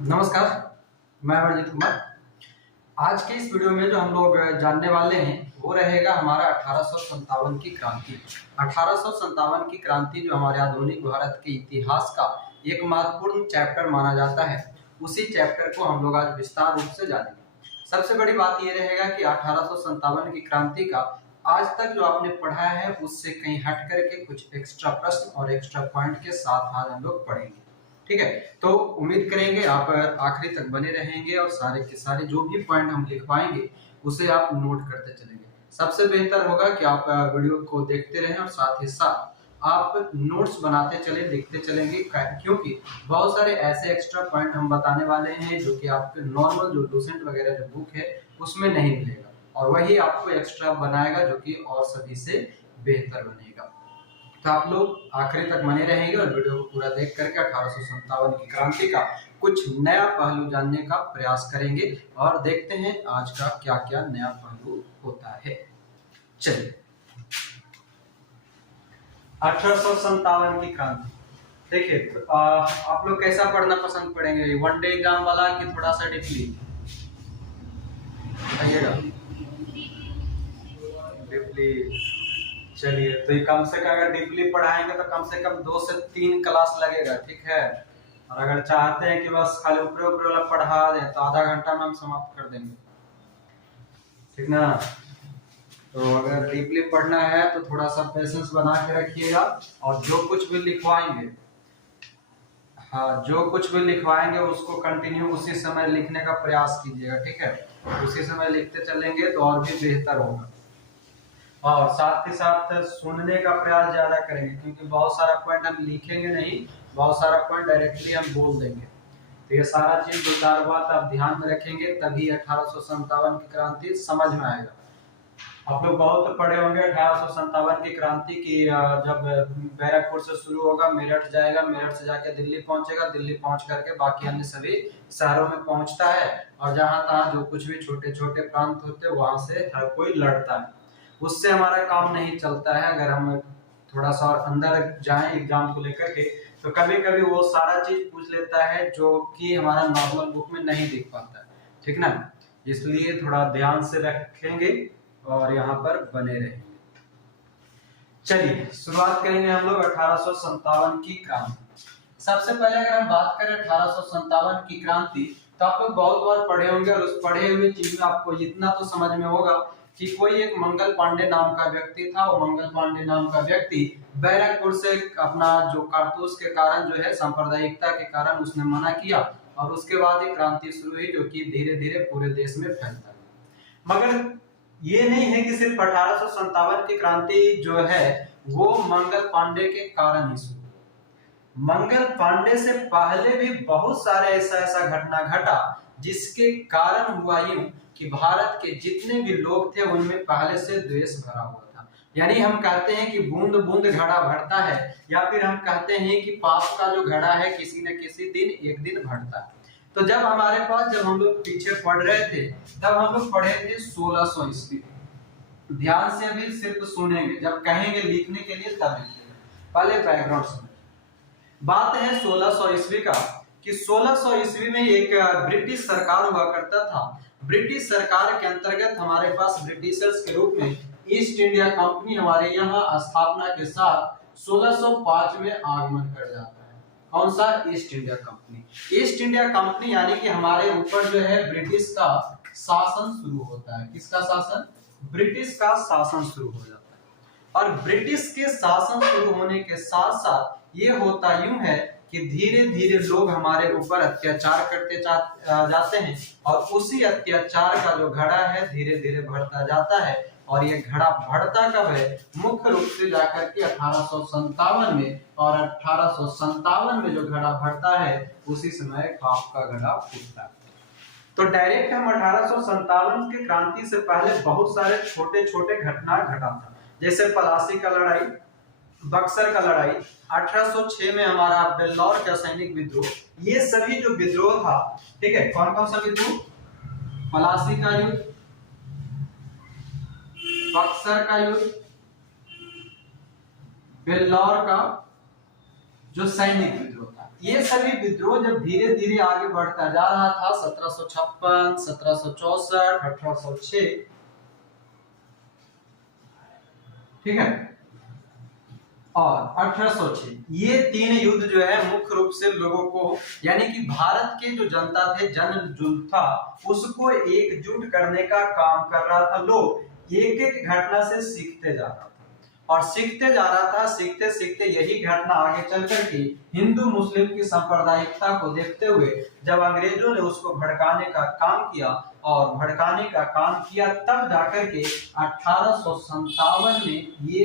नमस्कार, मैं अमरजीत कुमार। आज के इस वीडियो में जो हम लोग जानने वाले हैं वो रहेगा हमारा 1857 की क्रांति। 1857 की क्रांति जो हमारे आधुनिक भारत के इतिहास का एक महत्वपूर्ण चैप्टर माना जाता है, उसी चैप्टर को हम लोग आज विस्तार रूप से जानेंगे। सबसे बड़ी बात ये रहेगा कि 1857 की क्रांति का आज तक जो आपने पढ़ा है उससे कहीं हट करके कुछ एक्स्ट्रा प्रश्न और एक्स्ट्रा पॉइंट के साथ आज हम लोग पढ़ेंगे। ठीक है, तो उम्मीद करेंगे आप आखिरी तक बने रहेंगे और सारे के सारे जो भी पॉइंट हम लिख पाएंगे उसे आप नोट करते चलेंगे। सबसे बेहतर होगा कि आप वीडियो को देखते रहें और साथ ही साथ आप नोट्स बनाते चले, लिखते चलेंगे, क्योंकि बहुत सारे ऐसे एक्स्ट्रा पॉइंट हम बताने वाले हैं जो कि आपके नॉर्मल जो डोसेंट वगैरह जो बुक है उसमें नहीं मिलेगा, और वही आपको एक्स्ट्रा बनाएगा जो कि और सभी से बेहतर बनेगा। तो आप लोग आखिरी तक बने रहेंगे और वीडियो को पूरा देख करके 1857 की क्रांति का कुछ नया पहलू जानने का प्रयास करेंगे और देखते हैं आज का क्या क्या नया पहलू होता है। चलिए, 1857 की क्रांति देखिए, तो आप लोग कैसा पढ़ना पसंद पड़ेंगे, वन डे एग्जाम वाला कि थोड़ा सा डीपली बताइएगा? डीपली। चलिए, तो ये कम से कम अगर डीपली पढ़ाएंगे तो कम से कम 2 से 3 क्लास लगेगा, ठीक है। और अगर चाहते हैं कि बस खाली ऊपर ऊपर वाला पढ़ा दें तो आधा घंटा में हम समाप्त कर देंगे, ठीक ना। तो अगर डीपली पढ़ना है तो थोड़ा सा पेशेंस बना के रखिएगा और जो कुछ भी लिखवाएंगे, हाँ, जो कुछ भी लिखवाएंगे उसको कंटिन्यू उसी समय लिखने का प्रयास कीजिएगा, ठीक है। उसी समय लिखते चलेंगे तो और भी बेहतर होगा। और साथ ही साथ सुनने का प्रयास ज्यादा करेंगे, क्योंकि बहुत सारा पॉइंट हम लिखेंगे नहीं, बहुत सारा पॉइंट डायरेक्टली हम बोल देंगे। तो ये सारा चीज दो चार बात आप ध्यान में रखेंगे, तभी 1857 की क्रांति समझ में आएगा। आप लोग बहुत पढ़े होंगे 1857 की क्रांति की, जब बैरकपुर से शुरू होगा, मेरठ जाएगा, मेरठ से जाके दिल्ली पहुंचेगा, दिल्ली पहुंच करके बाकी अन्य सभी शहरों में पहुंचता है, और जहां तहां जो कुछ भी छोटे छोटे प्रांत होते हैं वहां से हर कोई लड़ता है। उससे हमारा काम नहीं चलता है। अगर हम थोड़ा सा और अंदर जाएं एग्जाम को लेकर के, तो कभी कभी वो सारा चीज पूछ लेता है जो कि हमारा नॉर्मल बुक में नहीं दिख पाता है, ठीक ना। इसलिए थोड़ा ध्यान से रखेंगे और यहाँ पर बने रहेंगे। चलिए, शुरुआत करेंगे हम लोग 1857 की क्रांति। सबसे पहले अगर हम बात करें 1857 की क्रांति, तो आप लोग बहुत बार पढ़े होंगे और उस पढ़े हुए चीज में आपको इतना तो समझ में होगा कि कोई एक मंगल पांडे नाम का व्यक्ति था। वो मंगल पांडे नाम का व्यक्ति बैरकपुर से अपना जो कारतूस के कारण जो है सांप्रदायिकता के कारण उसने मना किया, और उसके बाद ही क्रांति शुरू हुई जो कि धीरे धीरे पूरे देश में फैलता गया। मगर ये नहीं है कि सिर्फ 1857 की क्रांति जो है वो मंगल पांडे के कारण ही शुरू। मंगल पांडे से पहले भी बहुत सारे ऐसा घटना घटा जिसके कारण हुआ यूं कि भारत के जितने भी लोग थे उनमें पहले से द्वेष भरा हुआ था। यानी हम कहते हैं कि बूंद बूंद घड़ा भरता है, या फिर हम कहते हैं कि पाप का जो घड़ा है किसी न किसी दिन एक दिन भरता है। तो जब हमारे पास, जब हम लोग पीछे पढ़ रहे थे, तब हम लोग पढ़े थे 1600 ईस्वी। ध्यान से अभी सिर्फ सुनेंगे, जब कहेंगे लिखने के लिए तब लिखिएगा, पहले बैकग्राउंड समझ। बात है 1600 ईस्वी का, कि 1600 ईस्वी में एक ब्रिटिश सरकार हुआ करता था। ब्रिटिश सरकार के अंतर्गत हमारे पास ब्रिटिशर्स के रूप में ईस्ट इंडिया कंपनी हमारे यहाँ स्थापना के साथ 1605 में आगमन कर जाता है। कौन सा? East India company. East India company यानी कि हमारे ऊपर जो है ब्रिटिश का शासन शुरू होता है। किसका शासन? ब्रिटिश का शासन शुरू हो जाता है। और ब्रिटिश के शासन शुरू होने के साथ साथ ये होता यूं है कि धीरे धीरे लोग हमारे ऊपर अत्याचार करते जाते हैं, और उसी अत्याचार का जो घड़ा है धीरे धीरे बढ़ता जाता है। और ये घड़ा बढ़ता कब है? मुख्य रूप से जाकर के 1857 में, और 1857 में जो घड़ा बढ़ता है उसी समय पाप का घड़ा फूटता है। तो डायरेक्ट हम 1857 की क्रांति से पहले बहुत सारे छोटे छोटे घटना घटा था, जैसे पलासी का लड़ाई, बक्सर का लड़ाई, 1806 में हमारा बेल्लौर का सैनिक विद्रोह। ये सभी जो विद्रोह था, ठीक है, कौन कौन सा विद्रोह? पलासी का युद्ध, बक्सर का युद्ध, बेल्लौर का जो सैनिक विद्रोह था, ये सभी विद्रोह जब धीरे धीरे आगे बढ़ता जा रहा था 1756, 1764, 1806, ठीक है, और 1806, ये 3 युद्ध जो है मुख्य रूप से लोगों को, यानी कि भारत के जो जनता थे, जन जुट था, उसको एकजुट करने का काम कर रहा था। लोग एक एक घटना से सीखते जा रहा था और सीखते जा रहा था, सीखते सीखते यही घटना आगे चल करके हिंदू मुस्लिम की सांप्रदायिकता को देखते हुए जब अंग्रेजों ने उसको भड़काने का काम किया और भड़काने का काम किया, तब जाकर के 1857 में ये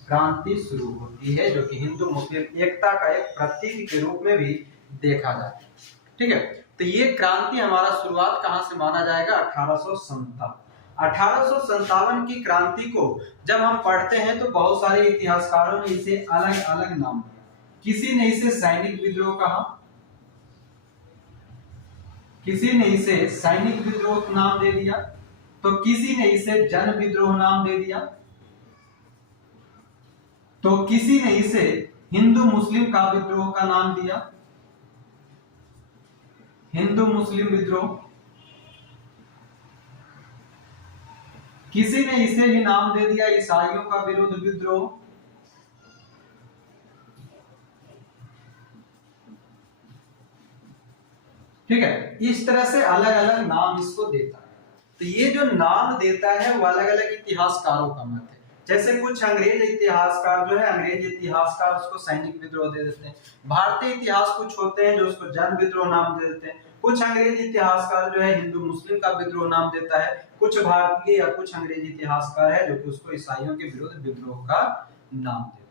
क्रांति शुरू होती है, जो कि हिंदू मुस्लिम एकता का एक प्रतीक के रूप में भी देखा जाता है। ठीक है, तो ये क्रांति हमारा शुरुआत कहां से माना जाएगा? 1857। 1857 की क्रांति को जब हम पढ़ते हैं तो बहुत सारे इतिहासकारों ने इसे अलग अलग नाम दिया। किसी ने इसे सैनिक विद्रोह कहा, किसी ने इसे सैनिक विद्रोह नाम दे दिया, तो किसी ने इसे जन विद्रोह नाम दे दिया, तो किसी ने इसे हिंदू मुस्लिम का विद्रोह का नाम दिया, हिंदू मुस्लिम विद्रोह, किसी ने इसे भी नाम दे दिया ईसाइयों का विरुद्ध विद्रोह, ठीक है। इस तरह से अलग अलग नाम इसको देता है। तो ये जो नाम देता है वो अलग अलग इतिहासकारों का मत है। जैसे कुछ अंग्रेज इतिहासकार जो है, अंग्रेज इतिहासकार उसको सैनिक विद्रोह दे देते हैं। भारतीय इतिहास कुछ होते हैं जो उसको जन विद्रोह नाम दे देते हैं। कुछ अंग्रेज इतिहासकार जो है हिंदू मुस्लिम का विद्रोह नाम देता है। कुछ भारतीय या कुछ अंग्रेज इतिहासकार है जो कि उसको ईसाइयों के विरुद्ध विद्रोह का नाम देता है।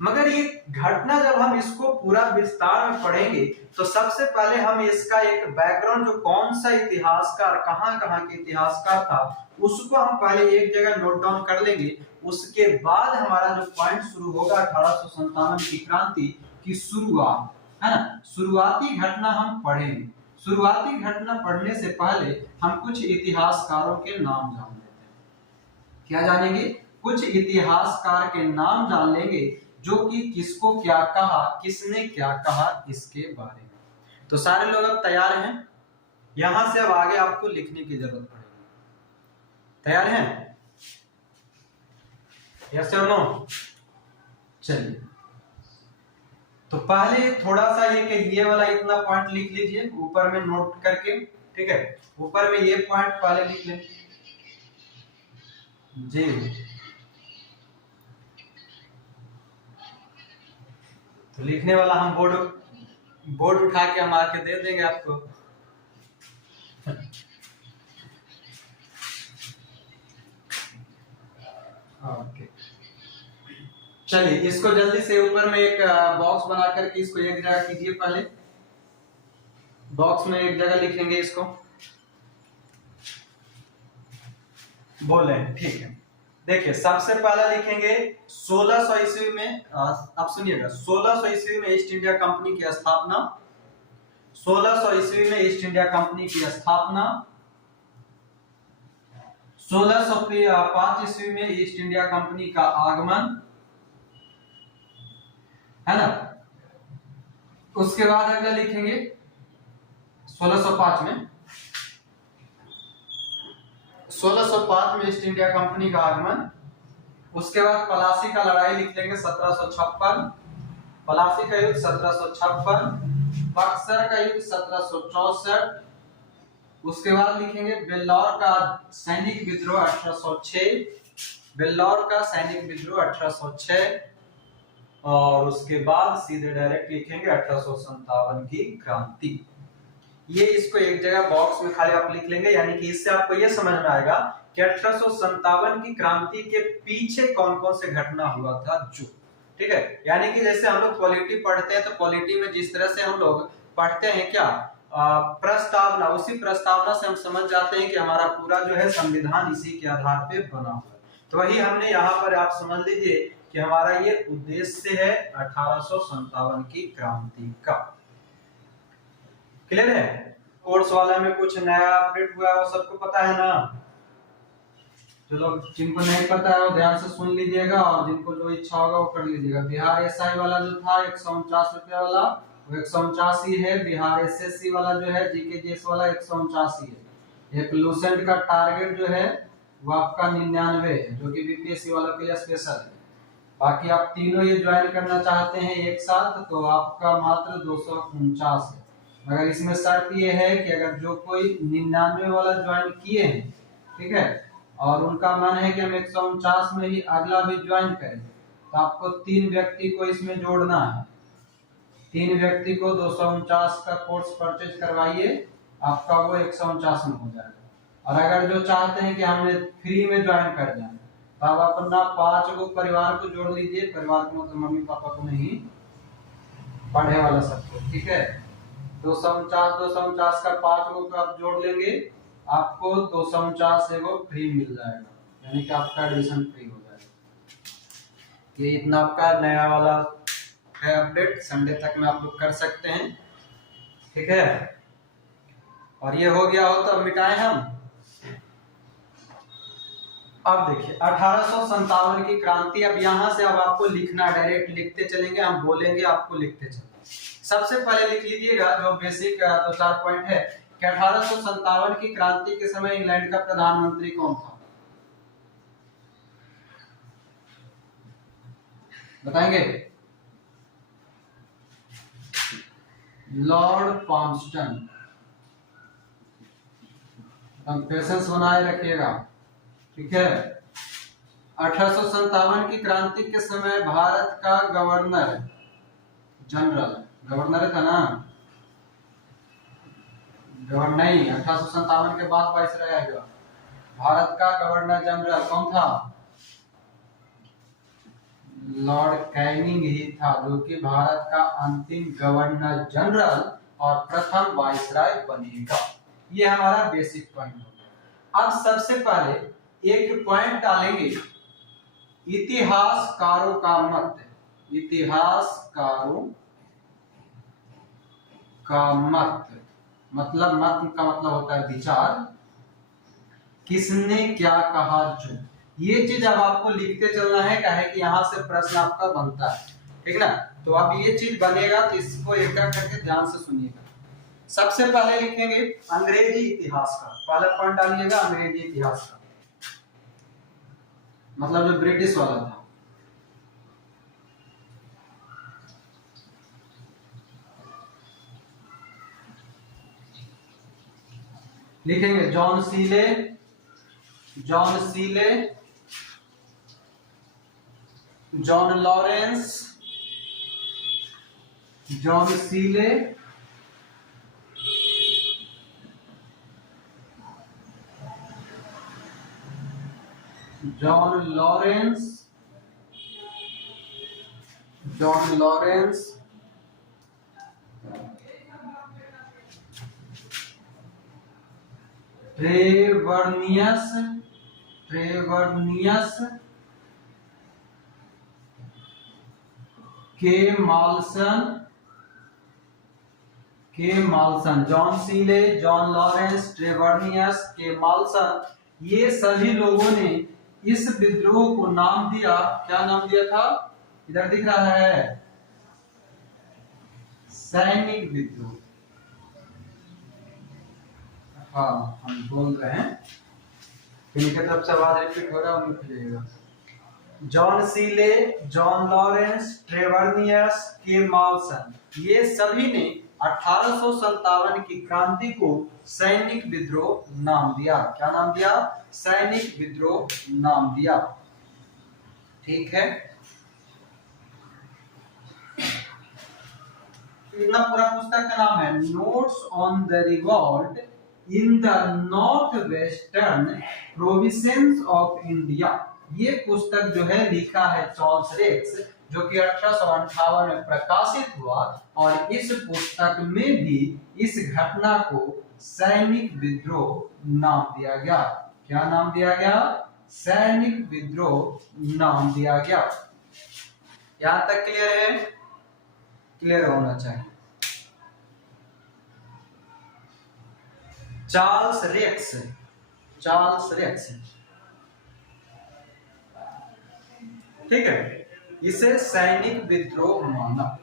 मगर ये घटना जब हम इसको पूरा विस्तार में पढ़ेंगे तो सबसे पहले हम इसका एक बैकग्राउंड, जो कौन सा इतिहासकार कहां के इतिहासकार था, उसको हम पहले एक जगह नोट डाउन कर लेंगे। उसके बाद हमारा जो पॉइंट शुरू होगा 1857 की क्रांति की शुरुआत, है ना। शुरुआती घटना हम पढ़ेंगे। शुरुआती घटना पढ़ने से पहले हम कुछ इतिहासकारों के नाम जान लेते हैं। क्या जानेंगे? कुछ इतिहासकार के नाम जान लेंगे जो कि किसको क्या कहा, किसने क्या कहा इसके बारे में। तो सारे लोग अब तैयार हैं? यहां से अब आगे आपको लिखने की जरूरत पड़ेगी। तैयार हैं? यस और नो? चलिए, तो पहले थोड़ा सा ये वाला इतना पॉइंट लिख लीजिए ऊपर में नोट करके, ठीक है। ऊपर में ये पॉइंट पहले लिख लें जी। तो लिखने वाला हम बोर्ड उठा के हम आके दे देंगे आपको। ओके, चलिए इसको जल्दी से ऊपर में एक बॉक्स बना करके इसको एक जगह कीजिए। पहले बॉक्स में एक जगह लिखेंगे इसको, बोले ठीक है। देखिए सबसे पहला लिखेंगे 1600 ईस्वी में, अब सुनिएगा, 1600 ईस्वी में ईस्ट इंडिया कंपनी की स्थापना। 1600 ईस्वी में ईस्ट इंडिया कंपनी की स्थापना। 1605 ईस्वी में ईस्ट इंडिया कंपनी का आगमन, है ना। उसके बाद अगला लिखेंगे 1605 में, 1605 में ईस्ट इंडिया कंपनी का आगमन। उसके बाद प्लासी का लड़ाई लिख लेंगे 1756, प्लासी का युद्ध 1756, बक्सर का युद्ध 1764। उसके बाद लिखेंगे बेल्लौर का सैनिक विद्रोह 1806, बेल्लौर का सैनिक विद्रोह 1806। और उसके बाद सीधे डायरेक्ट लिखेंगे 1857 की क्रांति। ये इसको एक जगह बॉक्स में खाली आप लिख लेंगे, यानी कि इससे आपको ये समझ में आएगा कि 1857 की क्रांति के पीछे कौन कौन से घटना हुआ था जो, ठीक है। यानी कि जैसे हम लोग पॉलिटी पढ़ते हैं तो पॉलिटी में जिस तरह से हम लोग पढ़ते हैं क्या, प्रस्तावना, उसी प्रस्तावना से हम समझ जाते हैं कि हमारा पूरा जो है संविधान इसी के आधार पे बना हुआ है। तो वही हमने यहाँ पर आप समझ लीजिए कि हमारा ये उद्देश्य है 1857 की क्रांति का। क्लियर है? कोर्स वाला में कुछ नया अपडेट हुआ है वो सबको पता है ना? जो लोग जिनको नहीं पता है वो ध्यान से सुन लीजिएगा, और जिनको जो इच्छा होगा वो कर लीजिएगा। बिहार एसआई वाला जो था 149 रुपये वाला, वो 149 ही है। बिहार एसएससी वाला जो है जीके जीएस वाला 149 है। एक लूसेंट का टारगेट जो है वो आपका 99 है, जो कि बीपीएससी वालों के लिए स्पेशल है। बाकी आप तीनों ये ज्वाइन करना चाहते हैं एक साथ तो आपका मात्र 249 है। मगर इसमें शर्त ये है कि अगर जो कोई 99 वाला ज्वाइन किए हैं, ठीक है, और उनका मन है कि हम 149 में ही अगला भी ज्वाइन करें, तो आपको 3 व्यक्ति को इसमें जोड़ना है। 3 व्यक्ति को 249 का कोर्स परचेज करवाइए, आपका वो 149 में हो जाएगा। और अगर जो चाहते हैं कि हमें फ्री में ज्वाइन कर जाए, तो आप अपना 5 को परिवार को जोड़ लीजिए। परिवार को मतलब मम्मी पापा को नहीं, पढ़ने वाला सबको, ठीक है। 249 का 5 को आप जोड़ लेंगे, आपको 249 एगो फ्री मिल जाएगा, यानी कि आपका एडमिशन फ्री हो जाएगा। ये इतना आपका नया वाला है अपडेट, संडे तक में आप लोग कर सकते हैं, ठीक है। और ये हो गया हो तो अब मिटाएं हम। अब देखिए 1857 की क्रांति। अब यहाँ से अब आपको लिखना, डायरेक्ट लिखते चलेंगे, हम बोलेंगे आपको लिखते चलेंगे। सबसे पहले लिख लीजिएगा जो बेसिक 2-4 पॉइंट है कि 1857 की क्रांति के समय इंग्लैंड का प्रधानमंत्री कौन था, बताएंगे? Lord Palmerston. हम पेशेंस बनाए रखिएगा, ठीक है। 1857 की क्रांति के समय भारत का गवर्नर जनरल, गवर्नर था ना, गवर्नर नहीं, 1857 के बाद वाइसराय आएगा। भारत का गवर्नर जनरल कौन था? लॉर्ड कैनिंग ही था, जो कि भारत का अंतिम गवर्नर जनरल और प्रथम वाइसराय बनेगा। ये हमारा बेसिक पॉइंट होगा। अब सबसे पहले एक पॉइंट डालेंगे, इतिहासकारों का मत। इतिहासकारों का मत, मतलब मत का मतलब होता है विचार। किसने क्या कहा जो, ये चीज अब आपको लिखते चलना है, क्या है कि यहाँ से प्रश्न आपका बनता है, ठीक ना। तो अब ये चीज बनेगा तो इसको एक करके ध्यान से सुनिएगा। सबसे पहले लिखेंगे अंग्रेजी इतिहास का, पहला पॉइंट डालिएगा अंग्रेजी इतिहास का, मतलब जो ब्रिटिश वाला था। लिखेंगे John Seeley, John Seeley, John Lawrence, John Seeley, John Lawrence, John Lawrence, Trevelyan, Trevelyan, Kaye Malleson, Kaye Malleson. John Seeley, John Lawrence, Trevelyan, Kaye Malleson, ये सभी लोगों ने इस विद्रोह को नाम दिया, क्या नाम दिया था? इधर दिख रहा है, सैनिक विद्रोह। हाँ हम बोल रहे हैं, इनकी तरफ से आवाज रिपीट हो रहा है, उनको जाइएगा। John Seeley, John Lawrence, Trevelyan, Kaye Malleson, ये सभी ने 1857 की क्रांति को सैनिक विद्रोह नाम दिया। क्या नाम दिया? सैनिक विद्रोह नाम दिया, ठीक है। इतना पूरा पुस्तक का नाम है notes on the revolt in the north western provinces of India. ये पुस्तक जो है लिखा है चार्ल्स रेक्स, जो कि 1858 में प्रकाशित हुआ, और इस पुस्तक में भी इस घटना को सैनिक विद्रोह नाम दिया गया। क्या नाम दिया गया? सैनिक विद्रोह नाम दिया गया। यहां तक क्लियर है? क्लियर होना चाहिए। चार्ल्स रेक्स, चार्ल्स रेक्स ठीक है, इसे सैनिक विद्रोह माना।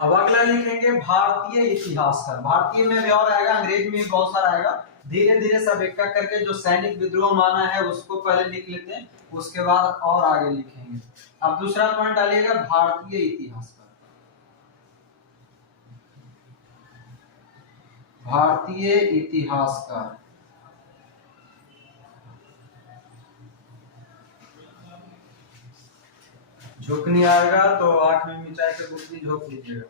अब अगला लिखेंगे भारतीय इतिहासकार। भारतीय में भी और आएगा, अंग्रेज में भी बहुत सारा आएगा, धीरे धीरे सब एक एक करके जो सैनिक विद्रोह माना है उसको पहले लिख लेते हैं, उसके बाद और आगे लिखेंगे। अब दूसरा पॉइंट डालिएगा भारतीय इतिहासकार। भारतीय इतिहासकार, झुक नहीं आएगा तो आंख में मिर्चाई के बुकनी झोंक लीजिएगा,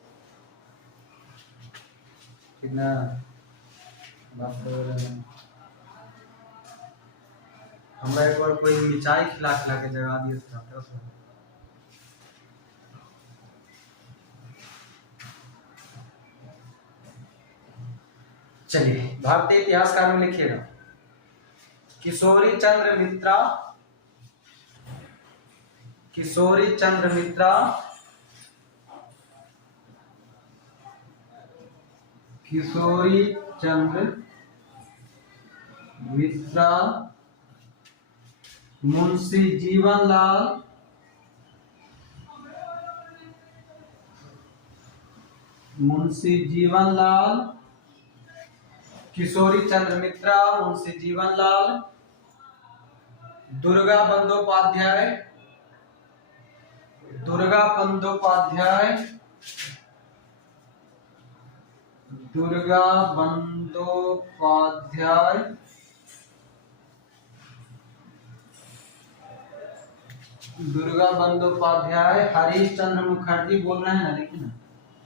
ठीक ना। हमरा एक बार कोई मिर्चाई खिला खिला के जगा दिए था। चलिए भारतीय इतिहासकार में लिखिएगा किशोरी चंद्र मित्रा, किशोरी चंद्र मित्रा, किशोरी चंद्र मित्रा, मुंशी जीवनलाल, मुंशी जीवनलाल, किशोरी चंद्र मित्रा, मुंशी जीवनलाल, दुर्गा बंदोपाध्याय, दुर्गा बंदोपाध्याय, दुर्गा बंदोपाध्याय, दुर्गा बंदोपाध्याय, हरीश चंद्र मुखर्जी बोल रहे हैं ना, देखिए ना,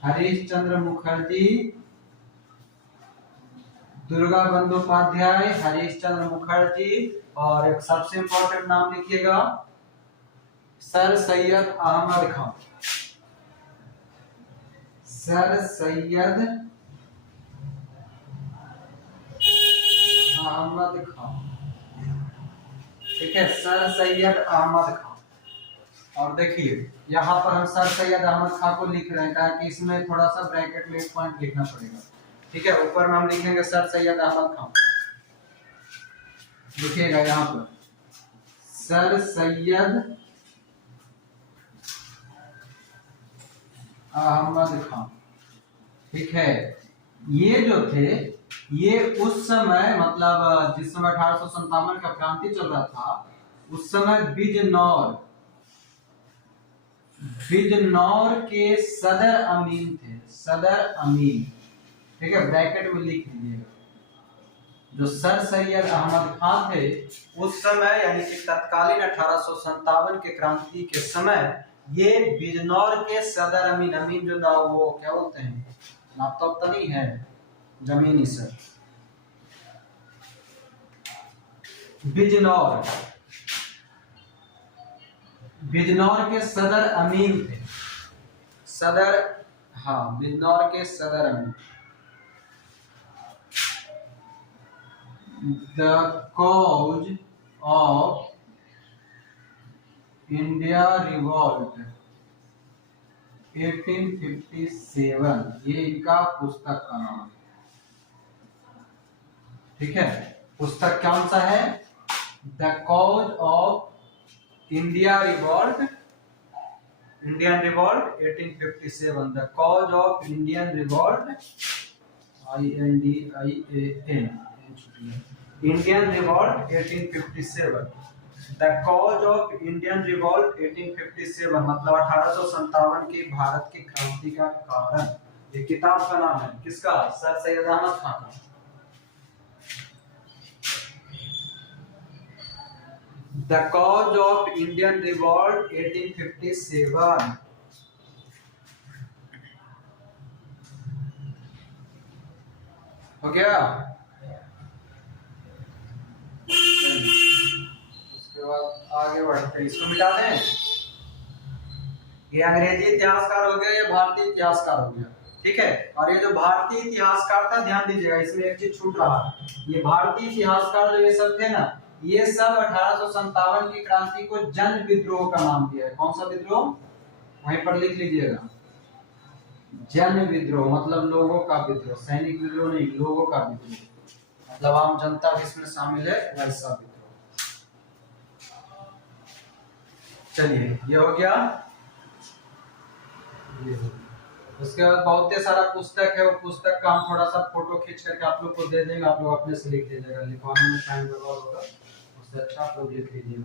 हरीश चंद्र मुखर्जी, दुर्गा बंदोपाध्याय, हरीश चंद्र मुखर्जी, और एक सबसे इंपॉर्टेंट नाम लिखिएगा सर सैयद अहमद खान, सर सैयद अहमद खान, ठीक है, सर सैयद अहमद खान। और देखिए यहाँ पर हम सर सैयद अहमद खान को लिख रहे हैं, ताकि इसमें थोड़ा सा ब्रैकेट में एक पॉइंट लिखना पड़ेगा, ठीक है। ऊपर में हम लिखेंगे सर सैयद अहमद खान, लिखिएगा यहाँ पर सर सैयद अहमद खान, ठीक है। ये जो थे ये उस समय, मतलब जिस समय 1857 का क्रांति चल रहा था, उस समय बिजनौर, बिजनौर के सदर अमीन थे, सदर अमीन, ठीक है, ब्रैकेट में लिख लीजिएगा। जो सर सैयद अहमद खान थे उस समय, यानी कि तत्कालीन 1857 के क्रांति के समय, ये बिजनौर के सदर अमीन, अमीन जो था वो क्या बोलते हैं, लैपटॉप तो नहीं है, जमीनी सर, बिजनौर, बिजनौर के सदर अमीन थे, सदर, हाँ, बिजनौर के सदर अमीन। The cause of India Revolt 1857, ये इनका पुस्तक का नाम है, ठीक है। पुस्तक कौन सा है? The cause of India revolt, Indian revolt 1857, the cause of Indian revolt, INDIAN, Indian revolt 1857, the cause of Indian revolt 1857, मतलब 1857 की भारत की क्रांति का कारण। ये किताब का नाम है किसका? सर सैयद अहमद खान का। The cause of Indian revolt 1857, हो गया। उसके बाद आगे बढ़ते हैं, इसको मिटा दें। ये अंग्रेजी इतिहासकार हो गया, ये भारतीय इतिहासकार हो गया, ठीक है। और ये जो भारतीय इतिहासकार था, ध्यान दीजिएगा, इसमें एक चीज छूट रहा है। ये भारतीय इतिहासकार जो ये सब थे ना, ये सब 1857 की क्रांति को जन विद्रोह का नाम दिया है। कौन सा विद्रोह? वहीं पर लिख लीजिएगा, जन विद्रोह, मतलब लोगों का विद्रोह, सैनिक विद्रोह नहीं, लोगों का विद्रोह, मतलब आम जनता भी इसमें शामिल है, वैसा विद्रोह। चलिए ये हो गया, ये हो गया। उसके बाद बहुत ही सारा पुस्तक है, वो पुस्तक का हम थोड़ा सा फोटो खींच करके आप लोग को दे देंगे, आप लोग अपने से लिख दीजिएगा, लिखवाने में टाइम लगा होगा, उससे अच्छा आप लोग लिख लीजिएगा।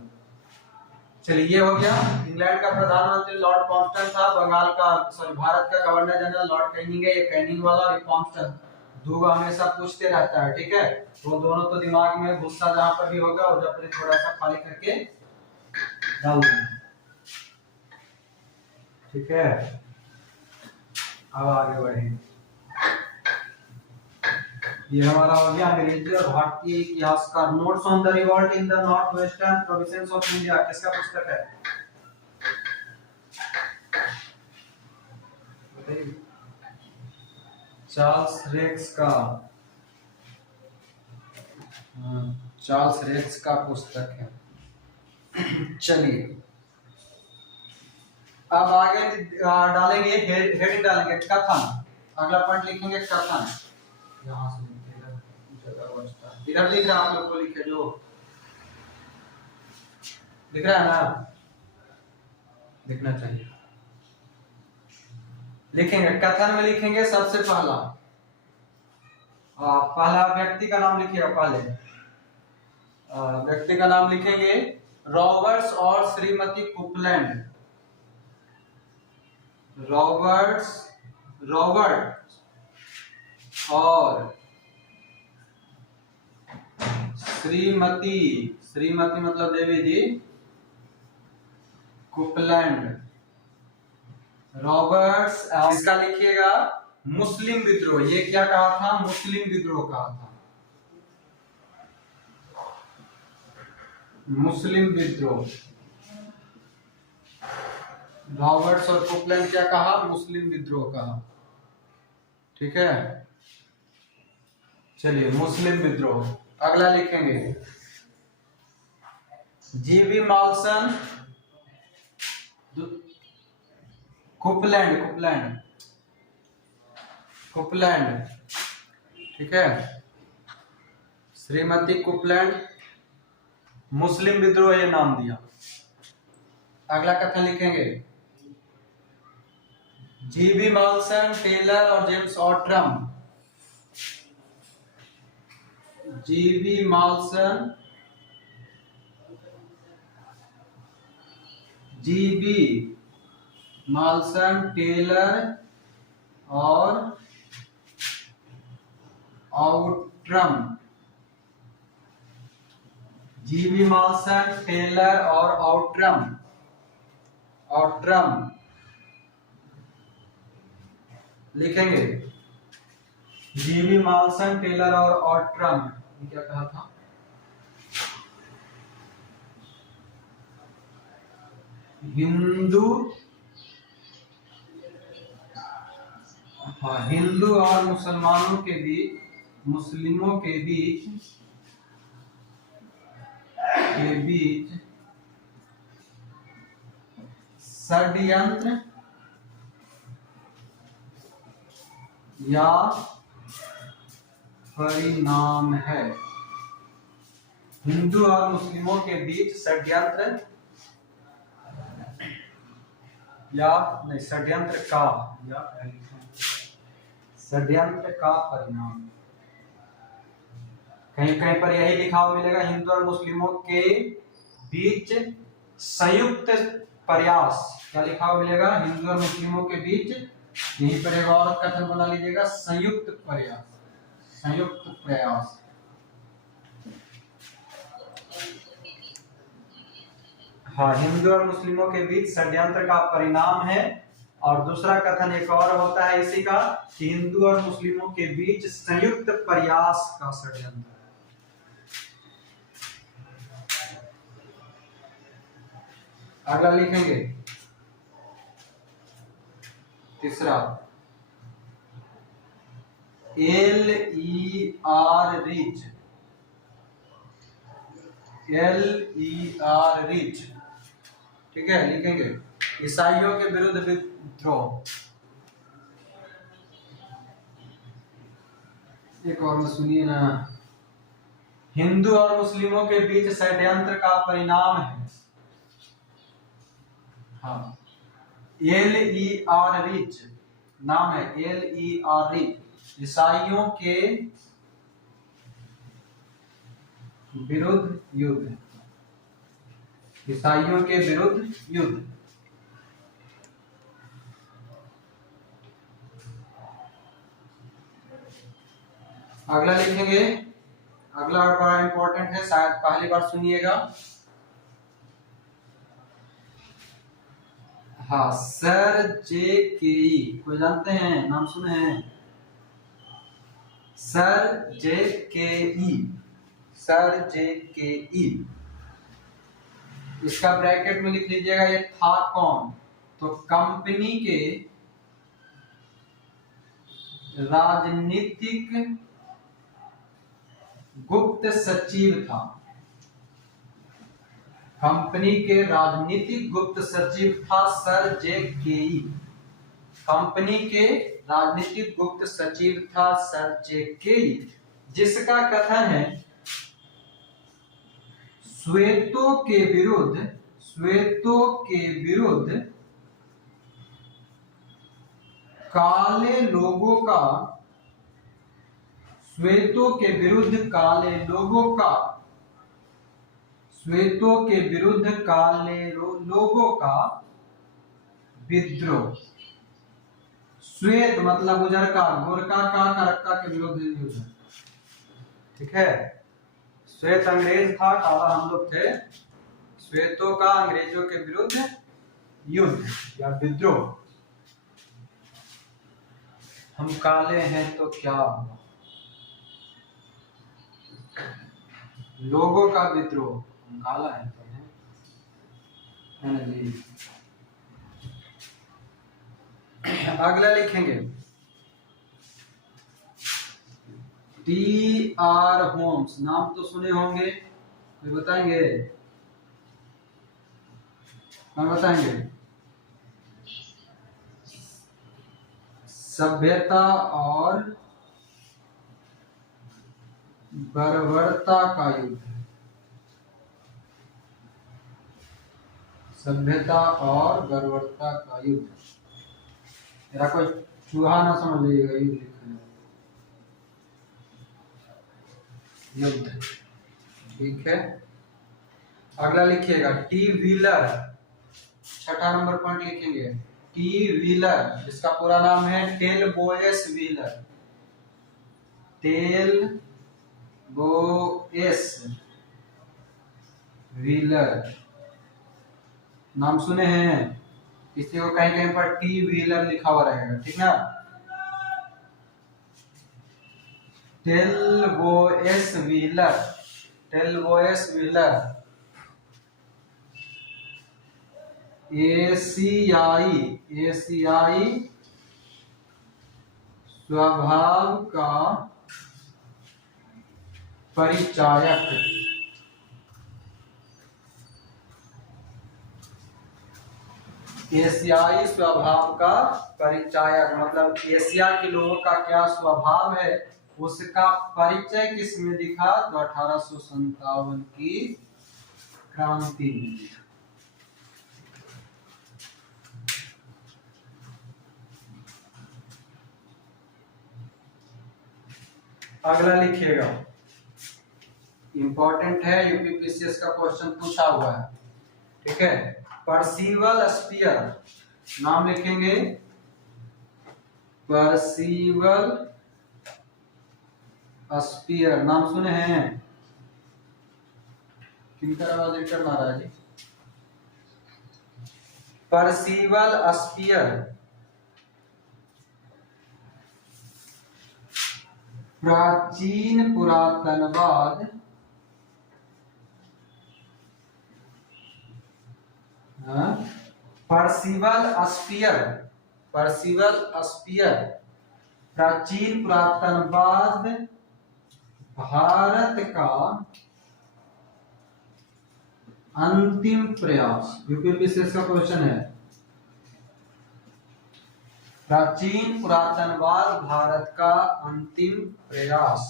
चलिए ये हो गया। इंग्लैंड का प्रधानमंत्री लॉर्ड कॉन्स्टेंट था, बंगाल का सॉरी भारत का गवर्नर जनरल लॉर्ड कैनिंग है, ये कैनिंग वाला और कॉन्स्टेंट, दो हमेशा पूछते रहता है, ठीक है। वो दोनों तो दिमाग में गुस्सा जहां पर भी होगा उधर पर थोड़ा सा खाली करके डाल देना, ठीक है। अब आगे बढ़े, ये हमारा हो गया अंग्रेजी और भारतीय इतिहास का। Notes on the revolt in the north western province of India, किसका पुस्तक है? चार्ल्स रेक्स का, चार्ल्स रेक्स का पुस्तक है। चलिए अब आगे डालेंगे, हेडिंग डालेंगे कथन, अगला पॉइंट लिखेंगे कथन, यहाँ से इधर लिख रहा है, आप लोग को लिखे जो दिख रहा है ना, लिखना चाहिए। लिखेंगे कथन में, लिखेंगे सबसे पहला पहला व्यक्ति का नाम लिखिएगा, पहले व्यक्ति का नाम लिखेंगे रॉबर्ट्स और श्रीमती कुपलैंड, रॉबर्ट और श्रीमती मतलब देवी जी, कुपलैंड, रॉबर्ट्स। इसका लिखिएगा मुस्लिम विद्रोह, ये क्या कहा था? मुस्लिम विद्रोह कहा था, मुस्लिम विद्रोह। रॉबर्ट्स और कुपलैंड क्या कहा? मुस्लिम विद्रोह कहा, ठीक है। चलिए मुस्लिम विद्रोह। अगला लिखेंगे जीवी मालसन, कुपलैंड, ठीक है, श्रीमती कुपलैंड, मुस्लिम विद्रोह ये नाम दिया। अगला कथन लिखेंगे जीवी मालसन, टेलर और जेम्स ऑट्रम, जीवी मालसन, टेलर और आउट्रम, जीवी मालसन, टेलर और आउट्रम लिखेंगे जीवी मालसन, टेलर और आउट्रम। क्या कहा था? हिंदू और मुसलमानों के बीच, मुस्लिमों के बीच षड्यंत्र या परिणाम है। हिंदू और मुस्लिमों के बीच षड्यंत्र या नहीं, षड्यंत्र का परिणाम। कहीं कहीं पर यही लिखा हुआ मिलेगा, हिंदू और मुस्लिमों के बीच संयुक्त प्रयास। क्या लिखा हुआ मिलेगा? हिंदू और मुस्लिमों के बीच, यहीं पर एक और कथन बना लीजिएगा, संयुक्त प्रयास। हाँ, हिंदू और मुस्लिमों के बीच षड्यंत्र का परिणाम है। और दूसरा कथन एक और होता है इसी का, कि हिंदू और मुस्लिमों के बीच संयुक्त प्रयास का षड्यंत्र। अगला लिखेंगे तीसरा LER रिच, ठीक है, लिखेंगे ईसाइयों के विरुद्ध विद्रोह। एक और में सुनिए ना, हिंदू और मुस्लिमों के बीच षड्यंत्र का परिणाम है, हाँ, LER रिच नाम है, LER रिच, ईसाइयों के विरुद्ध युद्ध, ईसाइयों के विरुद्ध युद्ध। अगला लिखेंगे, अगला बड़ा इंपॉर्टेंट है, शायद पहली बार सुनिएगा। हाँ, सर JKE, कोई जानते हैं, नाम सुने हैं? सर JKE, सर JKE, इसका ब्रैकेट में लिख लीजिएगा, ये था कौन? तो कंपनी के राजनीतिक गुप्त सचिव था, कंपनी के राजनीतिक गुप्त सचिव था सर JKE, कंपनी के राजनीतिक गुप्त सचिव था सर JKE, जिसका कथन है श्वेतों के विरुद्ध, श्वेतों के विरुद्ध काले लोगों का, श्वेतों के विरुद्ध काले लोगों का, श्वेतों के विरुद्ध काले लोगों का विद्रोह। श्वेत मतलब उजरका, गोरका का करक्का के विरुद्ध युद्ध, ठीक है। श्वेत अंग्रेज था, काला हम लोग थे, श्वेतों का अंग्रेजों के विरुद्ध युद्ध या विद्रोह। हम काले हैं तो क्या हुआ, लोगों का विद्रोह, हम काला है तो है ना जी। अगला लिखेंगे, TR होम्स, नाम तो सुने होंगे, कोई बताएंगे? कौन बताएंगे? सभ्यता और बर्बरता का युद्ध, सभ्यता और बर्बरता का युद्ध। मेरा कोई चूहा ना समझ लीजिएगा, युद्ध लिखना, युद्ध, ठीक है। अगला लिखिएगा टी व्हीलर, छठा नंबर पॉइंट लिखेंगे, टी व्हीलर, जिसका पूरा नाम है tell Boaz wheeler, tell Boaz wheeler, नाम सुने हैं? किसी को कहीं कहीं पर टी व्हीलर लिखा हुआ रहेगा, ठीक ना। Tell Boaz wheeler, tell Boaz wheeler, एशियाई स्वभाव का परिचायक, एशियाई स्वभाव का परिचायक मतलब एशिया के लोगों का क्या स्वभाव है उसका परिचय किस में दिखा? तो 1857 की क्रांति में दिखा। अगला लिखिएगा, इंपॉर्टेंट है, यूपीपीसीएस का क्वेश्चन पूछा हुआ है, ठीक है। पर्सिवल स्पीयर, नाम लिखेंगे, पर्सिवल स्पीयर, नाम सुने हैं? किनका आवाज रिटर्न आ रहा है जी? पर्सिवल स्पीयर प्राचीन पुरातनवाद, पर्सिवल स्पीयर, पर्सिवल स्पीयर प्राचीन पुरातनवाद भारत का अंतिम प्रयास, यूपीपीसीएस का क्वेश्चन है, प्राचीन पुरातनवाद भारत का अंतिम प्रयास।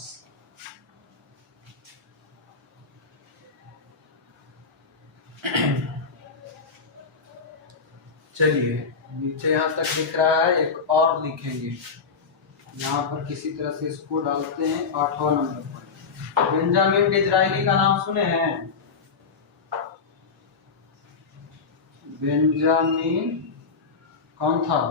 चलिए नीचे यहाँ तक दिख रहा है, एक और लिखेंगे यहाँ पर, किसी तरह से इसको डालते हैं 8वां नंबर पर। बेंजामिन डिज़रायली का नाम सुने हैं? बेंजामिन कौन था?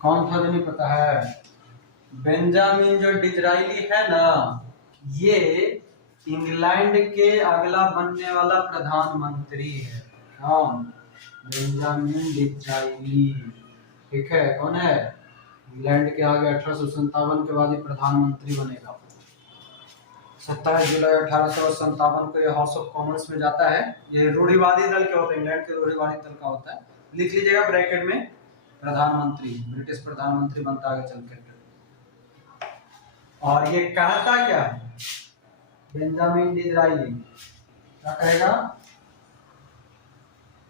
कौन था जो नहीं पता है? बेंजामिन जो डिज़रायली है ना, ये इंग्लैंड के अगला बनने वाला प्रधानमंत्री है। कौन? Benjamin Disraeli. ठीक है, कौन है? इंग्लैंड के आगे 1857 के बाद ये प्रधानमंत्री बनेगा। 27 जुलाई 1857 को ये हाउस ऑफ कॉमन्स में जाता है। ये रूढ़िवादी दल के होते हैं, इंग्लैंड के रूढ़िवादी दल का होता है। लिख लीजिएगा ब्रैकेट में, प्रधानमंत्री, ब्रिटिश प्रधानमंत्री बनता आगे चल के। और ये कहता क्या है बेंजामिन डिज़रायली? क्या कहेगा?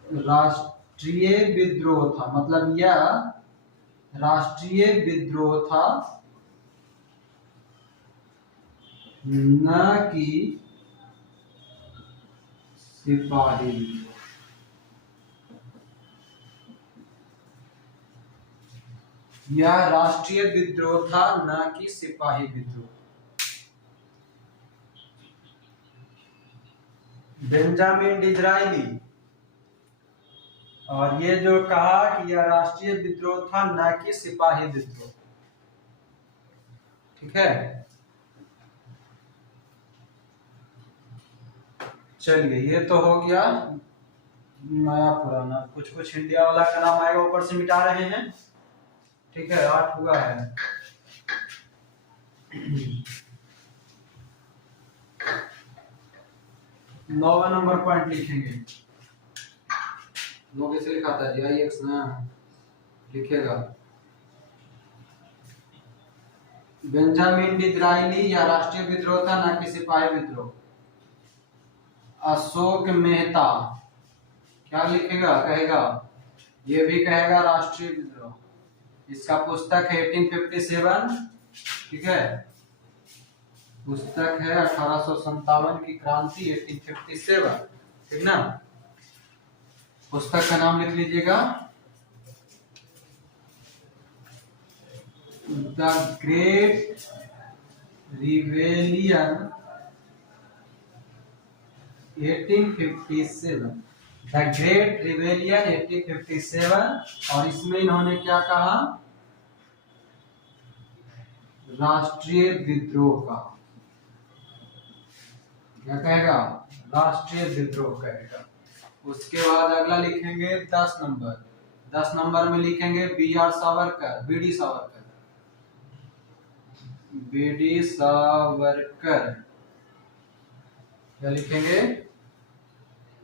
राष्ट्रीय विद्रोह था, मतलब यह राष्ट्रीय विद्रोह था, न कि सिपाही विद्रोह। यह राष्ट्रीय विद्रोह था, न कि सिपाही विद्रोह। बेंजामिन डिज़रायली, और ये जो कहा कि यह राष्ट्रीय विद्रोह था, न कि सिपाही विद्रोह। ठीक है, चलिए ये तो हो गया नया पुराना। कुछ कुछ इंडिया वाला का नाम आएगा, ऊपर से मिटा रहे हैं। ठीक है, 8 हुआ है। नौवां नंबर पॉइंट लिखेंगे। नो कैसे लिखा था जी? आई एक्स ना लिखेगा। बेंजामिन डिज़रायली या राष्ट्रीय विद्रोह था, न कि सिपाही विद्रोह। अशोक मेहता क्या लिखेगा? कहेगा, ये भी कहेगा राष्ट्रीय विद्रोह। इसका पुस्तक है 1857। ठीक है, पुस्तक है 1857 की क्रांति, 1857। ठीक ना? पुस्तक का नाम लिख लीजिएगा, the great rebellion 1857। The great rebellion 1857। और इसमें इन्होंने क्या कहा? राष्ट्रीय विद्रोह का। क्या कहेगा? राष्ट्रीय विद्रोह कहेगा। उसके बाद अगला लिखेंगे 10 नंबर। 10 नंबर में लिखेंगे B R Savarkar, B D Savarkar, B D Savarkar. क्या लिखेंगे?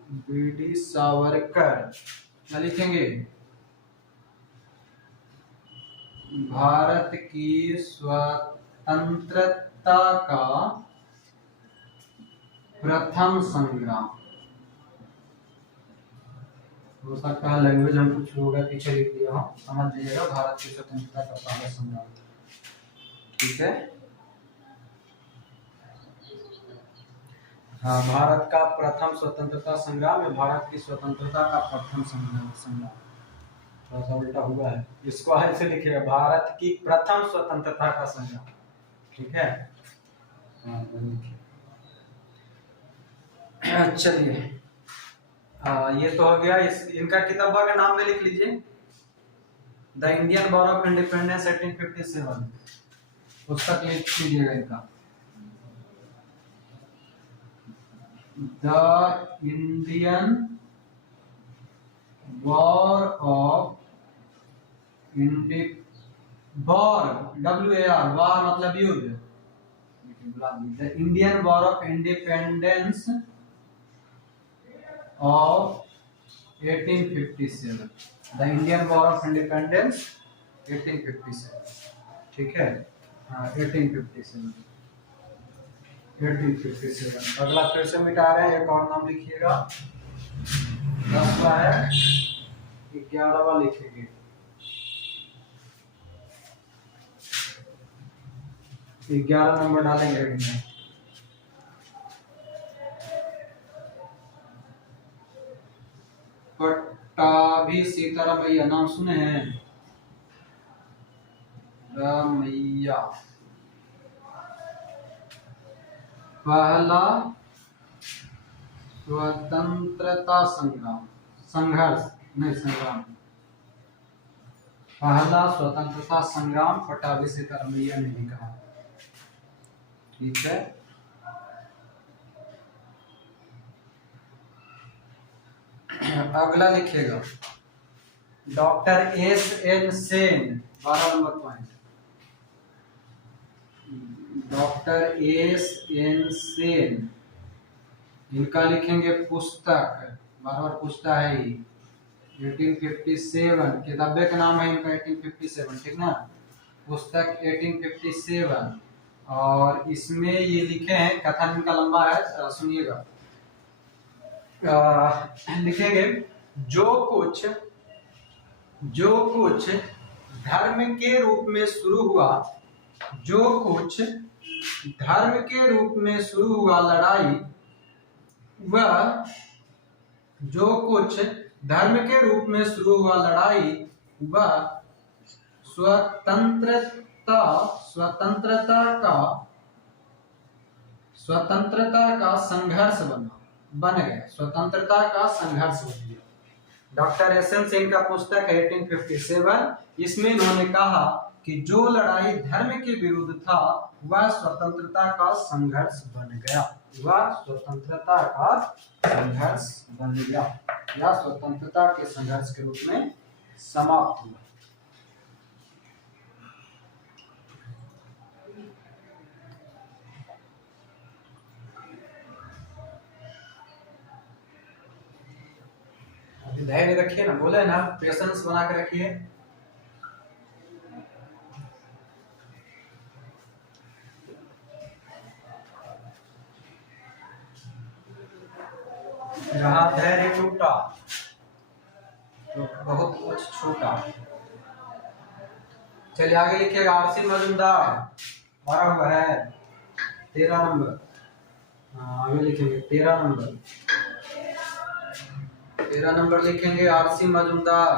B D Savarkar. क्या लिखेंगे? भारत की स्वतंत्रता का प्रथम संग्राम। हो सकता है लैंग्वेज हम कुछ होगा पीछे लिख दिया हो, समझ लीजिएगा। भारत की स्वतंत्रता का पहला संग्राम। ठीक है, हाँ, भारत का प्रथम स्वतंत्रता संग्राम है, भारत की स्वतंत्रता का प्रथम संग्राम। थोड़ा सा उल्टा हुआ है, इसको ऐसे लिखिएगा, भारत की प्रथम स्वतंत्रता का संग्राम। ठीक है, चलिए ये तो हो गया। इनका किताबा का नाम में लिख लीजिए, the Indian war of independence 1857। पुस्तक लिख लीजिएगा इनका, the Indian war of war, WAR, वार मतलब युद्ध। The Indian war of independence of 1857। The Indian war of independence 1857। ठीक है, हाँ 1857। अगला फिर से मिटा रहे हैं, एक और नाम लिखिएगा। 10वां है, 11वां लिखेंगे। 11 नंबर डालेंगे। पट्टाभी सीतारामैया नाम सुने हैं? रामैया पहला स्वतंत्रता संग्राम, संघर्ष नहीं संग्राम, पहला स्वतंत्रता संग्राम पट्टाभी सीतारामैया ने लिखा है। ठीक है, अगला लिखेगा डॉक्टर एस एन सेन, 12 नंबर point. Doctor S N Sen, इनका लिखेंगे पुस्तक, बार बार पूछता है ही, 1857 किताबे का नाम है इनका 1857, ठीक ना। पुस्तक 1857 और इसमें ये लिखे हैं, कथन इनका लंबा है, सुनिएगा। लिखेंगे जो कुछ धर्म के रूप में शुरू हुआ, जो कुछ धर्म के रूप में शुरू हुआ लड़ाई, वह जो कुछ धर्म के रूप में शुरू हुआ लड़ाई वह स्वतंत्रता का संघर्ष बन गया, स्वतंत्रता का संघर्ष बन गया। डॉक्टर एस एन सेन का पुस्तक है 1857, इसमें इन्होंने कहा कि जो लड़ाई धर्म के विरुद्ध था वह स्वतंत्रता का संघर्ष बन गया, वह स्वतंत्रता का संघर्ष बन गया या स्वतंत्रता के संघर्ष के रूप में समाप्त हुआ। धैर्य रखिए ना, बोले ना, पेशेंस बना के रखिए। जहाँ धैर्य टूटा तो बहुत कुछ छूटा। चलिए आगे लिखिएगा आरसी मजुमदार, 12 हुआ है, 13 नंबर। आगे लिखेंगे 13 नंबर, 13 नंबर लिखेंगे आरसी मजुमदार।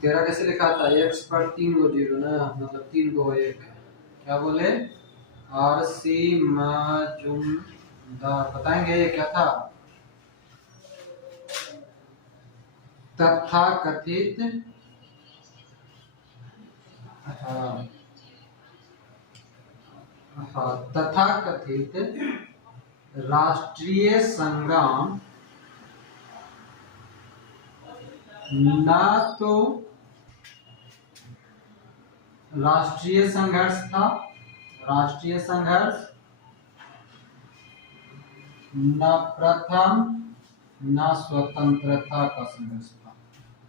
13 कैसे लिखा था? x पर 3 को 0 ना, मतलब 3 को 1 है। क्या बोले? आरसी मजुमदार, बताएंगे ये क्या था? तथाकथित, तथाकथित राष्ट्रीय संग्राम न तो राष्ट्रीय संघर्ष था, राष्ट्रीय संघर्ष न प्रथम न स्वतंत्रता का संघर्ष था,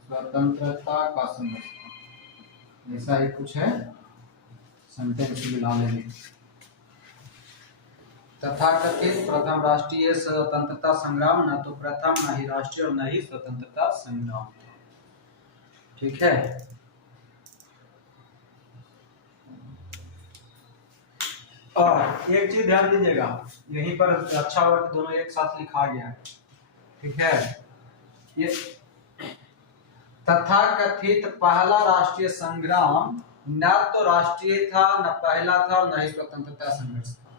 स्वतंत्रता का संघर्ष था। ऐसा ही कुछ है, सेंटेंस मिला लेंगे। तथाकथित प्रथम राष्ट्रीय स्वतंत्रता संग्राम न तो प्रथम न ही राष्ट्रीय और न ही स्वतंत्रता संग्राम था। ठीक है, और एक चीज ध्यान दीजिएगा, यहीं पर अच्छा वर्ग दोनों एक साथ लिखा गया है। ठीक है, ये तथाकथित पहला राष्ट्रीय संग्राम न तो राष्ट्रीय था, न पहला था, न ही स्वतंत्रता संघर्ष था।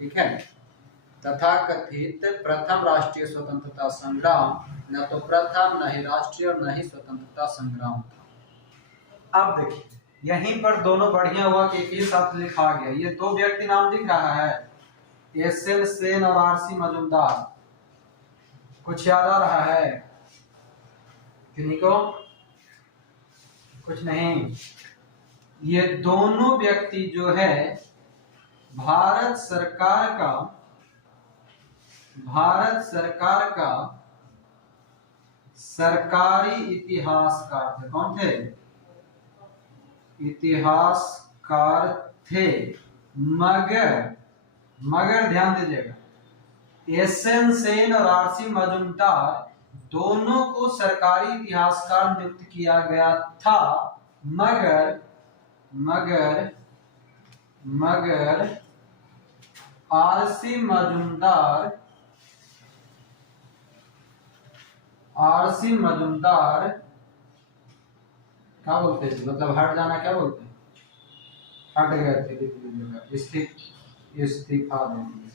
ठीक है, तथाकथित प्रथम राष्ट्रीय स्वतंत्रता संग्राम न तो प्रथम न ही राष्ट्रीय और न ही स्वतंत्रता संग्राम था। अब देखिए यहीं पर दोनों बढ़िया हुआ कि एक ही साथ लिखा गया। ये दो व्यक्ति नाम दिख रहा है, एस एन सेन और आरसी मजुमदार। कुछ याद आ रहा है किन्हीं को? कुछ नहीं। ये दोनों व्यक्ति जो है भारत सरकार का सरकारी इतिहासकार थे। कौन थे? इतिहासकार थे। मगर ध्यान दीजिएगा, एस एन सेन और आरसी मजुमदार दोनों को सरकारी इतिहासकार नियुक्त किया गया था, मगर आरसी मजुमदार आरसी मजूमदार क्या बोलते थे, मतलब हट जाना क्या बोलते हैं, हट गए थे, इस्तीफा दे दिए,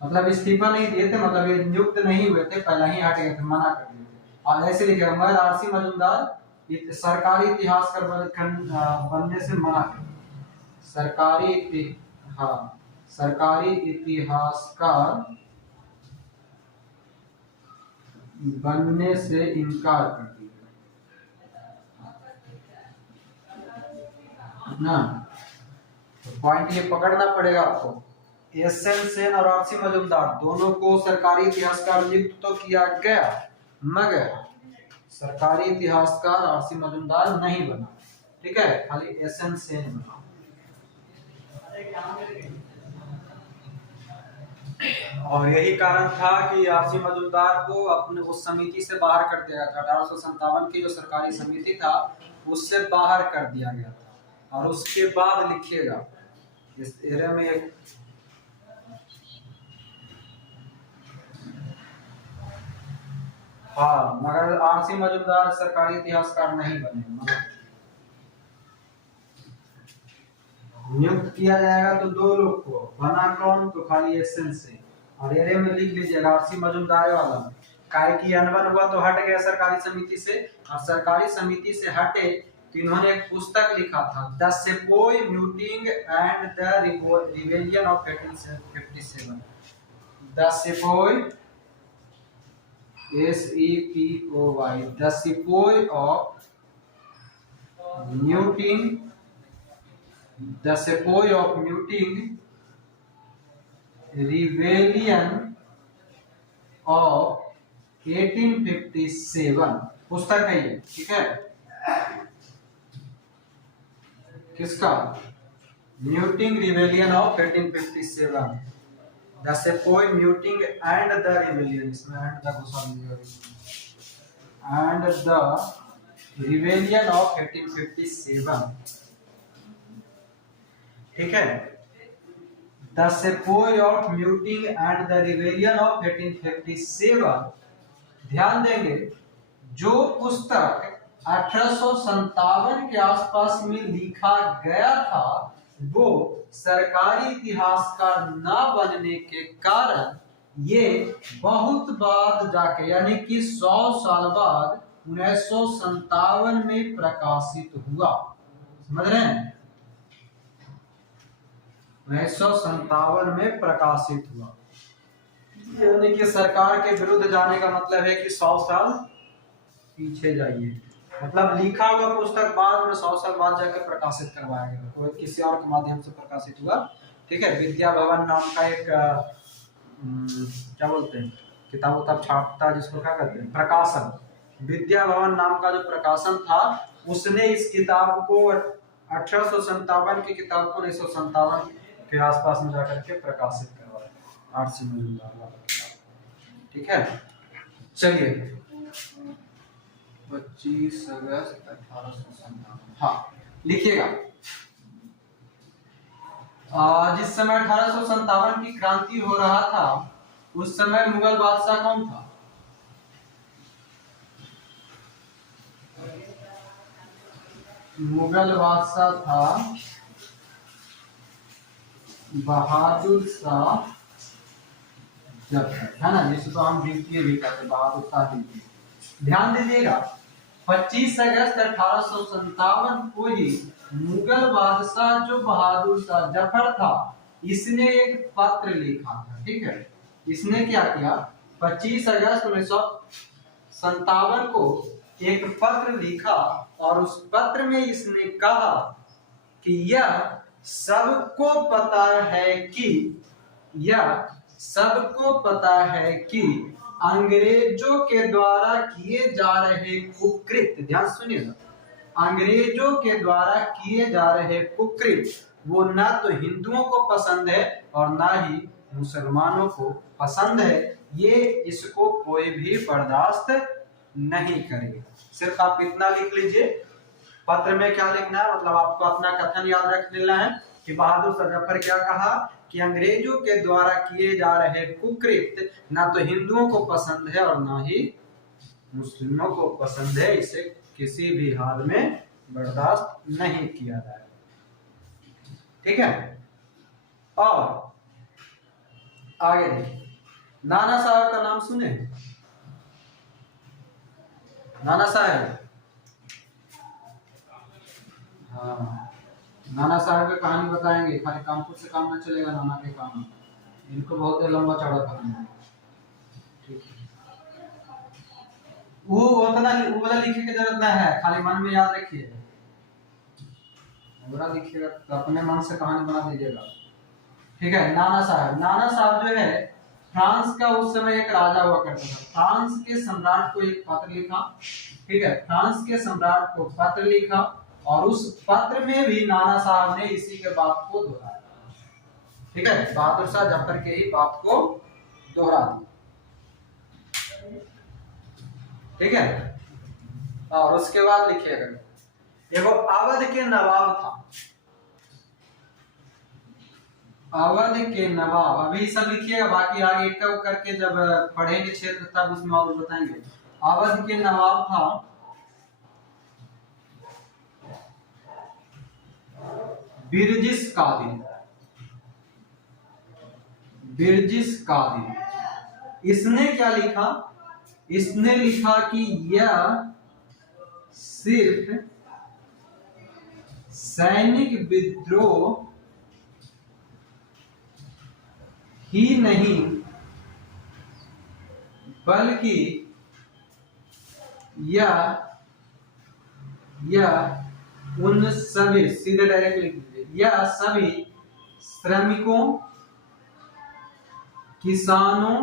मतलब इस्तीफा नहीं दिए थे, मतलब ये नियुक्त नहीं हुए थे, पहले ही हट गए थे, मना कर दिए थे। और ऐसे लिखे मगर आरसी मजूमदार सरकारी इतिहासकार बनने से मना कर, सरकारी इतिहासकार बनने से इनकार कर दिया ना। तो पॉइंट ये पकड़ना पड़ेगा आपको, एसएन सेन और आरसी मजूमदार दोनों को सरकारी इतिहासकार नियुक्त तो किया गया, मगर सरकारी इतिहासकार आरसी मजूमदार नहीं बना, ठीक है, खाली एसएन सेन बना। और यही कारण था कि आरसी मजूमदार को अपने उस समिति से बाहर कर दिया था, 1857 की जो सरकारी समिति था उससे बाहर कर दिया गया था। और उसके बाद लिखिएगा इस एरिया में एक हाँ, मगर आरसी मजूमदार सरकारी इतिहासकार नहीं बने, नियुक्त किया जाएगा तो दो लोग को, बना कौन, तो खाली एसएन से। और एरिया में लिख लीजिएगा आरसी मजूमदार वाला, काय की अनबन हुआ तो हट गया सरकारी समिति से, और सरकारी समिति से हटे तो इन्होंने एक पुस्तक लिखा था, the सेपोई meeting and the rebellion of 1857। The सेपोई SEPOY, the सेपोई of meeting, the sepoy of muting rebellion of 1857 पुस्तक है ये, ठीक है, किसका, mutiny rebellion of 1857, the sepoy mutiny and the rebellion, इसमें एंड द घुसा दीजिएगा, एंड द रिबेलियन ऑफ 1857, ठीक है, the sepoy of mutiny and the rebellion of 1857। ध्यान देंगे जो पुस्तक 1857 के आसपास में लिखा गया था वो सरकारी इतिहासकार ना बनने के कारण ये बहुत बाद जाके यानी कि 100 साल बाद 1957 में प्रकाशित हुआ, समझ रहे हैं, 1957 में प्रकाशित हुआ। यानी कि सरकार के विरुद्ध जाने का मतलब है कि 100 साल पीछे जाइए, मतलब लिखा हुआ पुस्तक बाद में 100 साल बाद जाकर प्रकाशित करवाया गया, कोई किसी और के माध्यम से प्रकाशित हुआ, ठीक है। विद्या भवन नाम का एक क्या बोलते हैं, किताब उताब छापता जिसको क्या कहते हैं, प्रकाशन, विद्या भवन नाम का जो प्रकाशन था उसने इस किताब को 1857 की किताब को 1957 के आसपास में जाकर के प्रकाशित करवाया, आरसी मजूमदार वाला किताब, ठीक है। चलिए 25 अगस्त 1857, हाँ लिखिएगा। जिस समय 1857 की क्रांति हो रहा था उस समय मुगल बादशाह कौन था, मुगल बादशाह था बहादुर शाह जफर, है ना, जिसको हम द्वितीय भी कहते हैं, बहादुर शाह द्वितीय। ध्यान दीजिएगा 25 अगस्त 1857 को ही मुगल बादशाह जो बहादुर शाह जफर था इसने एक पत्र लिखा था, ठीक है। इसने क्या किया, 25 अगस्त 1957 को एक पत्र लिखा और उस पत्र में इसने कहा कि यह सबको पता है कि अंग्रेजों के द्वारा किए जा रहे कुकृत्य, ध्यान सुनिएगा, अंग्रेजों के द्वारा किए जा रहे कुकृत्य वो ना तो हिंदुओं को पसंद है और ना ही मुसलमानों को पसंद है, ये इसको कोई भी बर्दाश्त नहीं करेगा। सिर्फ आप इतना लिख लीजिए, पत्र में क्या लिखना है, मतलब आपको अपना कथन याद रख लेना है कि बहादुर शाह जफर क्या कहा कि अंग्रेजों के द्वारा किए जा रहे कुकृत्य ना तो हिंदुओं को पसंद है और ना ही मुस्लिमों को पसंद है, इसे किसी भी हाल में बर्दाश्त नहीं किया जाएगा। ठीक है। और आगे देखिए, नाना साहब का नाम सुने? नाना साहब, हाँ, नाना साहब की कहानी बताएंगे। खाली कानपुर से काम ना चलेगा, नाना के काम, इनको बहुत लंबा चौड़ा कहानी है। ठीक है, वो उतना वाला लिखने की जरूरत नहीं है, खाली मन में याद रखिए। पूरा लिखिएगा तो अपने मन से कहानी बना दीजिएगा। ठीक है। नाना साहब जो है फ्रांस का उस समय एक राजा हुआ करता था। फ्रांस के सम्राट को एक पत्र लिखा। ठीक है, फ्रांस के सम्राट को पत्र लिखा और उस पत्र में भी नाना साहब ने इसी के बात को दोहराया। ठीक है, बहादुर शाह जफर के ही बात को दोहरा दिया। ठीक है, और उसके बाद लिखिएगा, देखो अवध के नवाब था। अवध के नवाब, अभी सब लिखिएगा, बाकी आगे एक करके जब पढ़ेंगे क्षेत्र तब उसमें और बताएंगे। अवध के नवाब था बिरजिस कादिर। बिरजिस कादिर, इसने क्या लिखा? इसने लिखा कि यह सिर्फ सैनिक विद्रोह ही नहीं बल्कि यह उन सभी, सीधे डायरेक्ट लिख दीजिए, यह सभी श्रमिकों, किसानों,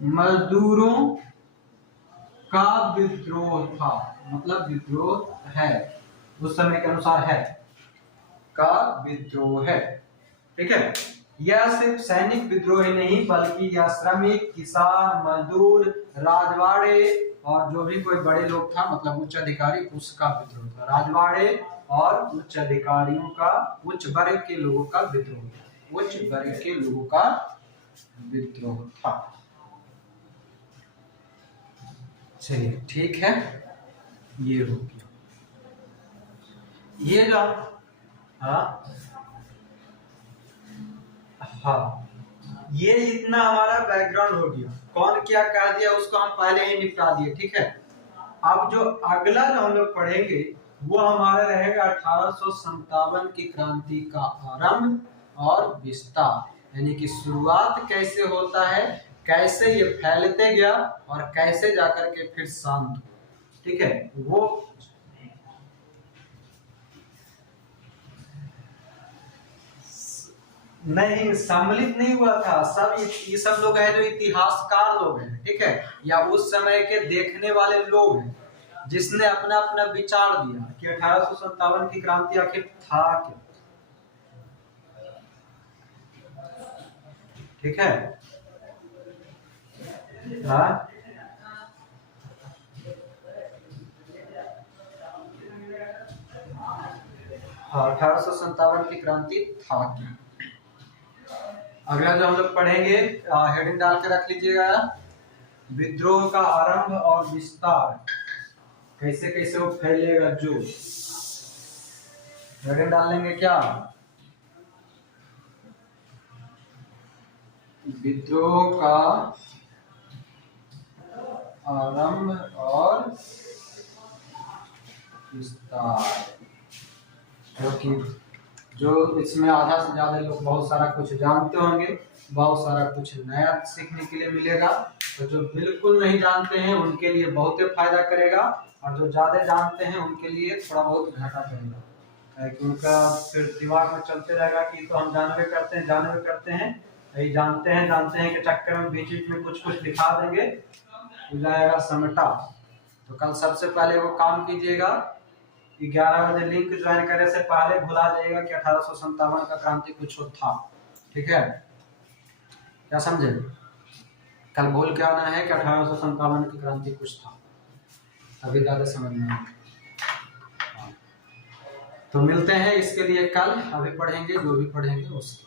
मजदूरों का विद्रोह था। मतलब विद्रोह है, उस समय के अनुसार है, का विद्रोह है। ठीक है, यह सिर्फ सैनिक विद्रोह ही नहीं बल्कि यह श्रमिक, किसान, मजदूर, राजवाड़े और जो भी कोई बड़े लोग था, मतलब उच्च अधिकारी, उसका विद्रोह था। राजवाड़े और उच्च अधिकारियों का, उच्च वर्ग के लोगों का विद्रोह, उच्च वर्ग के लोगों का विद्रोह था। चलिए ठीक है, ये हो गया। ये जो हाँ, ये इतना हमारा बैकग्राउंड हो गया। कौन क्या कह दिया उसको हम पहले ही निपटा दिए। ठीक है, अब जो अगला जो हम लोग पढ़ेंगे वो हमारा रहेगा 1857 की क्रांति का आरंभ और विस्तार, यानी कि शुरुआत कैसे होता है, कैसे ये फैलते गया और कैसे जाकर के फिर शांत। ठीक है, वो नहीं सम्मिलित नहीं हुआ था। सब ये सब लोग हैं जो इतिहासकार लोग हैं। ठीक है, या उस समय के देखने वाले लोग हैं, जिसने अपना अपना विचार दिया कि 1857 की क्रांति आखिर था क्या। ठीक है, हाँ, हाँ, 1857 की क्रांति था क्या। अगला जो हम लोग पढ़ेंगे, हेडिंग डाल के रख लीजिएगा, विद्रोह का आरंभ और विस्तार, कैसे कैसे वो फैलेगा। जो हेडिंग डाल लेंगे क्या, विद्रोह का आरंभ और विस्तार, जो इसमें आधा से ज्यादा लोग बहुत सारा कुछ जानते होंगे, बहुत सारा कुछ नया सीखने के लिए मिलेगा। तो जो बिल्कुल नहीं जानते हैं उनके लिए बहुत ही फायदा करेगा, और जो ज्यादा जानते हैं उनके लिए थोड़ा बहुत घाटा करेगा, क्योंकि उनका फिर दिमाग में चलते रहेगा कि तो हम जानवे करते हैं, यही जानते हैं कि चक्कर में बीच बीच में कुछ लिखा देंगे, हो जाएगा समेटा। तो कल सबसे पहले वो काम कीजिएगा, 11 बजे लिंक ज्वाइन करने से पहले भुला जाएगा कि 1857 का क्रांति कुछ था। ठीक है, क्या समझे? कल भूल के आना है कि 1857 की क्रांति कुछ था, अभी ज्यादा समझ में आएगा। तो मिलते हैं इसके लिए कल, अभी पढ़ेंगे जो भी पढ़ेंगे उसके